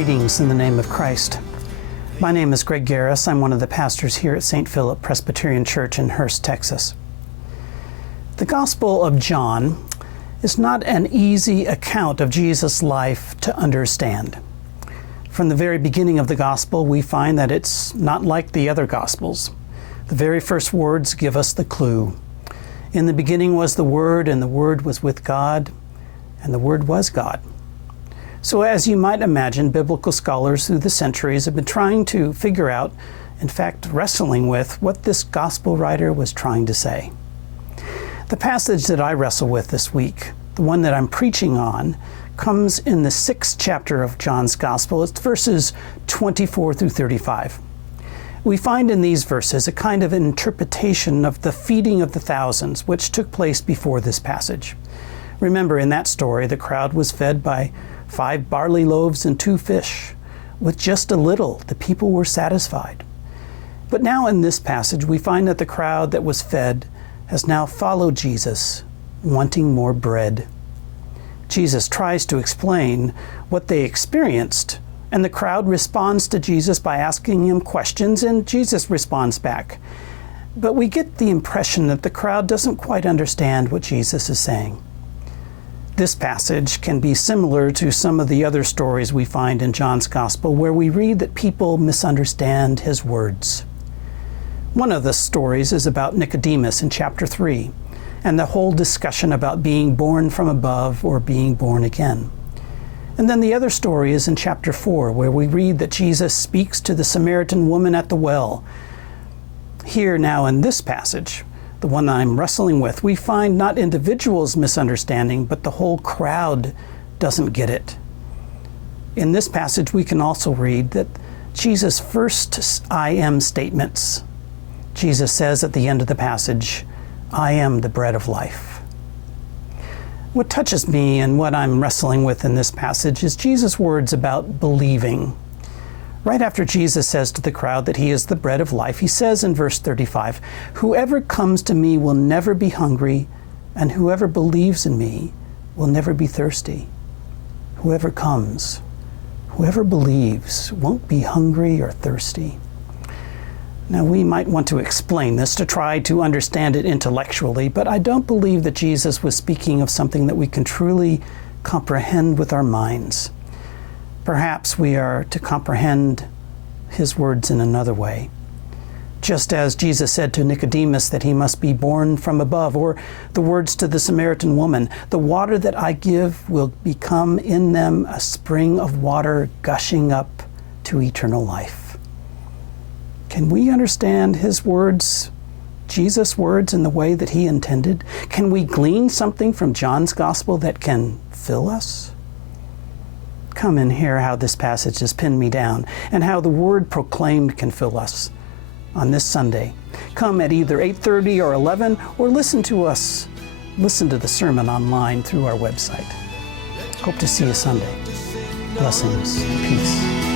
Greetings in the name of Christ. My name is Greg Garris. I'm one of the pastors here at St. Philip Presbyterian Church in Hurst, Texas. The Gospel of John is not an easy account of Jesus' life to understand. From the very beginning of the Gospel, we find that it's not like the other Gospels. The very first words give us the clue. In the beginning was the Word, and the Word was with God, and the Word was God. So as you might imagine, biblical scholars through the centuries have been trying to figure out, in fact, wrestling with what this gospel writer was trying to say. The passage that I wrestle with this week, the one that I'm preaching on, comes in the 6th chapter of John's Gospel. It's verses 24 through 35. We find in these verses a kind of interpretation of the feeding of the thousands, which took place before this passage. Remember, in that story, the crowd was fed by 5 barley loaves and 2 fish. With just a little, the people were satisfied. But now in this passage, we find that the crowd that was fed has now followed Jesus, wanting more bread. Jesus tries to explain what they experienced, and the crowd responds to Jesus by asking him questions, and Jesus responds back. But we get the impression that the crowd doesn't quite understand what Jesus is saying. This passage can be similar to some of the other stories we find in John's Gospel, where we read that people misunderstand his words. One of the stories is about Nicodemus in chapter 3, and the whole discussion about being born from above or being born again. And then the other story is in chapter 4, where we read that Jesus speaks to the Samaritan woman at the well. Here now in this passage, the one that I'm wrestling with, we find not individuals misunderstanding, but the whole crowd doesn't get it. In this passage, we can also read that Jesus' first I am statements. Jesus says at the end of the passage, I am the bread of life. What touches me and what I'm wrestling with in this passage is Jesus' words about believing. Right after Jesus says to the crowd that he is the bread of life, he says in verse 35, "Whoever comes to me will never be hungry, and whoever believes in me will never be thirsty." Whoever comes, whoever believes, won't be hungry or thirsty. Now, we might want to explain this to try to understand it intellectually, but I don't believe that Jesus was speaking of something that we can truly comprehend with our minds. Perhaps we are to comprehend his words in another way. Just as Jesus said to Nicodemus that he must be born from above, or the words to the Samaritan woman, "The water that I give will become in them a spring of water gushing up to eternal life." Can we understand his words, Jesus' words, in the way that he intended? Can we glean something from John's Gospel that can fill us? Come and hear how this passage has pinned me down and how the word proclaimed can fill us on this Sunday. Come at either 8:30 or 11, or listen to the sermon online through our website. Hope to see you Sunday. Blessings. Peace.